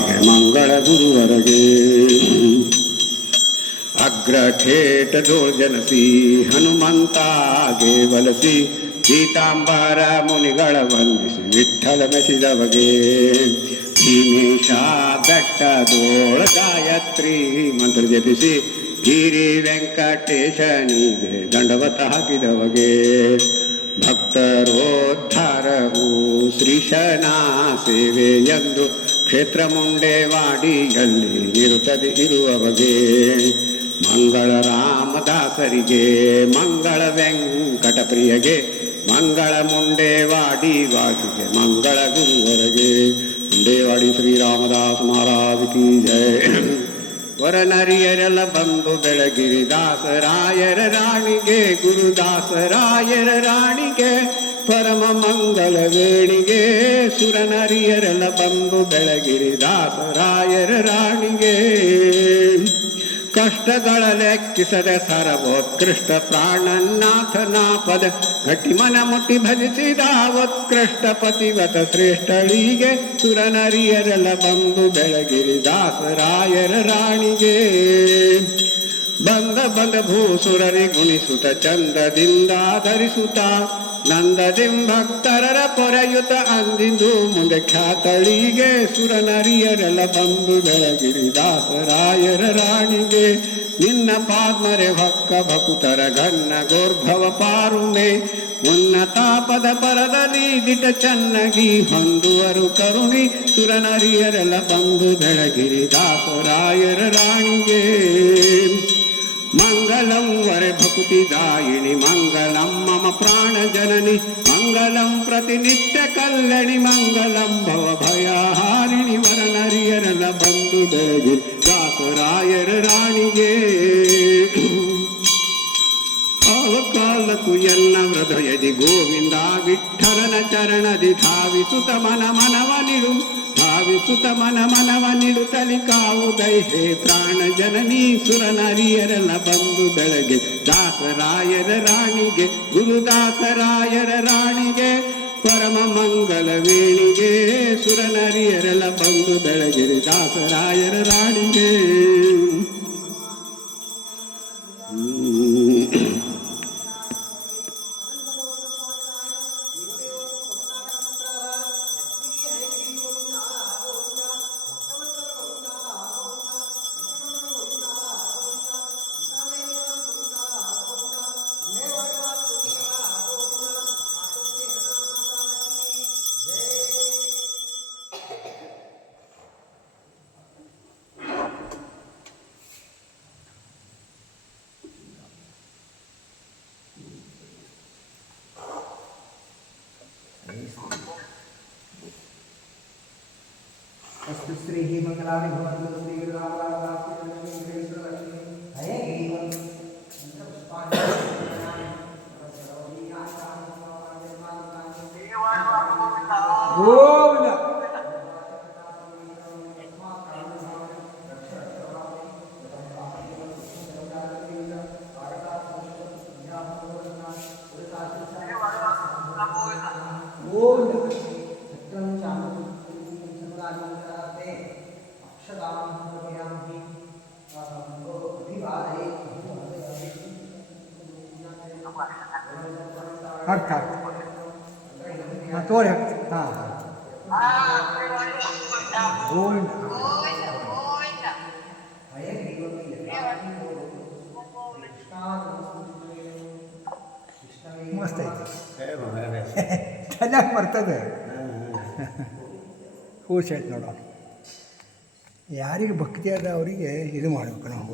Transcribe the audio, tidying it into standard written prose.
ವಾಸಿಗೆ ಮಂಗಳ ಗುರುವರಗೆ ಅಗ್ರಠೇಟ ಜನಸಿ ಹನುಮಂತಾಗೆ ಬಲಸಿ ಪೀತಾಂಬರ ಮುನಿಗಳ ವಂದಿಸಿ ವಿಠಲ ಮೆಸಿದವಗೆ ಭೀಮೇಶ ಬೆಟ್ಟದೋಳ ಗಾಯತ್ರಿ ಮಂತ್ರ ಜಪಿಸಿ ಗಿರಿ ವೆಂಕಟೇಶನಿಗೆ ದಂಡವತ ಹಾಕಿದವಗೆ ಭಕ್ತರೋದ್ಧಾರವು ಶ್ರೀಶನ ಸೇವೆಯೆಂದು ಕ್ಷೇತ್ರ ಮುಂಡೆವಾಡಿಯಲ್ಲಿ ಇರುತ್ತದೆ ಇರುವವಗೆ ಮಂಗಳ ರಾಮದಾಸರಿಗೆ ಮಂಗಳ ವೆಂಕಟಪ್ರಿಯಗೆ ಮಂಗಳ ಮುಂಡೆವಾಡಿ ವಾಸಿಗೆ ಮಂಗಳ ಗುರುವರಗೆ ಮುಂಡೆವಾಡಿ ಶ್ರೀರಾಮದಾಸ ಮಹಾರಾಜ್ ಕಿ ಜಯ. ವರನರಿಯರೆಲ್ಲ ಬಂದು ಬೆಳಗಿರಿದಾಸರಾಯರ ರಾಣಿಗೆ ಗುರುದಾಸರಾಯರ ರಾಣಿಗೆ ಪರಮ ಮಂಗಲ ವೇಣಿಗೆ ಸುರನರಿಯರೆಲ್ಲ ಬಂದು ಬೆಳಗಿರಿದಾಸರಾಯರ ರಾಣಿಗೆ ಕಷ್ಟಗಳ ಲೆಕ್ಕಿಸದೆ ಸರ್ವೋತ್ಕೃಷ್ಟ ಪ್ರಾಣನಾಥನ ಪದ ಗಟ್ಟಿ ಮನ ಮುಟ್ಟಿ ಭಜಿಸಿದ ಉತ್ಕೃಷ್ಟ ಪತಿವತ ಶ್ರೇಷ್ಠಳಿಗೆ ಸುರನರಿಯರೆಲ್ಲ ಬಂದು ಬೆಳಗಿರಿದಾಸರಾಯರ ರಾಣಿಗೆ ಬಂದ ಭೂಸುರರಿ ಗುಣಿಸುತ್ತ ಚಂದದಿಂದ ಧರಿಸುತ್ತ ನಂದದಿಂಭಕ್ತರರ ಪೊರೆಯುತ ಅಂದಿಂದು ಮುಂದೆ ಖ್ಯಾತಳಿಗೆ ಸುರನರಿಯರೆಲ್ಲ ಬಂದು ಬೆಳಗಿರಿದಾಸರಾಯರ ರಾಣಿಗೆ ನಿನ್ನ ಪಾದ್ಮರೆ ಭಕ್ಕ ಭಕುತರ ಘನ್ನ ಗೋರ್ಭವ ಪಾರುಮೆ ಉನ್ನತ ಪದ ಪರದಲ್ಲಿ ದಿಟ ಚೆನ್ನಾಗಿ ಹೊಂದುವರು ಕರುಣಿ ಸುರನರಿಯರೆಲ್ಲ ಬಂದು ಬೆಳಗಿರಿದಾಸರಾಯರ ರಾಣಿಗೆ ಮಂಗಲಂ ವರೆ ಭಕುತಿದಾಯಿನಿ ಮಂಗಲಂ ಮಮ ಪ್ರಾಣ ಜನನಿ ಮಂಗಲಂ ಪ್ರತಿನಿತ್ಯ ಕಲ್ಯಾಣಿ ಮಂಗಲಂ ಭವ ಭಯಹಾರಿಣಿ ವರನರಿಯರೆಲ್ಲ ಬಂದು ಬೆಳಗಿ ದಾಸರಾಯರ ರಾಣಿಗೆ ಅವಕಾಲಕ್ಕೂ ಎಲ್ಲ ಹೃದಯದಿ ಗೋವಿಂದ ವಿಠಲನ ಚರಣದಿ ಧಾವಿಸುತ್ತ ಮನವ ನಿಡು ಭಾವಿಸುತ್ತ ಮನವ ನಿಡುತ್ತಲಿ ಕಾವುದೈ ಹೇ ಪ್ರಾಣ ಜನನಿ ಸುರನರಿಯರೆಲ್ಲ ಬಂದು ಬೆಳಗ್ಗೆ ದಾಸರಾಯರ ರಾಣಿಗೆ ಗುರುದಾಸರಾಯರ ರಾಣಿಗೆ ಪರಮ ಮಂಗಲ ವೇಣಿಗೆ ಸುರನರಿಯರೆಲ್ಲ ಬಂದು ಬೆಳಗಿರಿ ದಾಸರಾಯರ ರಾಣಿಗೆ. अस्तु श्री मंगलानि भवन्तु श्री अर्थात हाँ तो हाँ मस्त ಐತೆ ಚೆನ್ನಾಗಿ ಬರ್ತದೆ ಖುಷಿ ಆಯ್ತು ನೋಡೋ ಯಾರಿಗೆ ಭಕ್ತಿ ಆದ ಅವರಿಗೆ ಇದು ಮಾಡಬೇಕು ನಾವು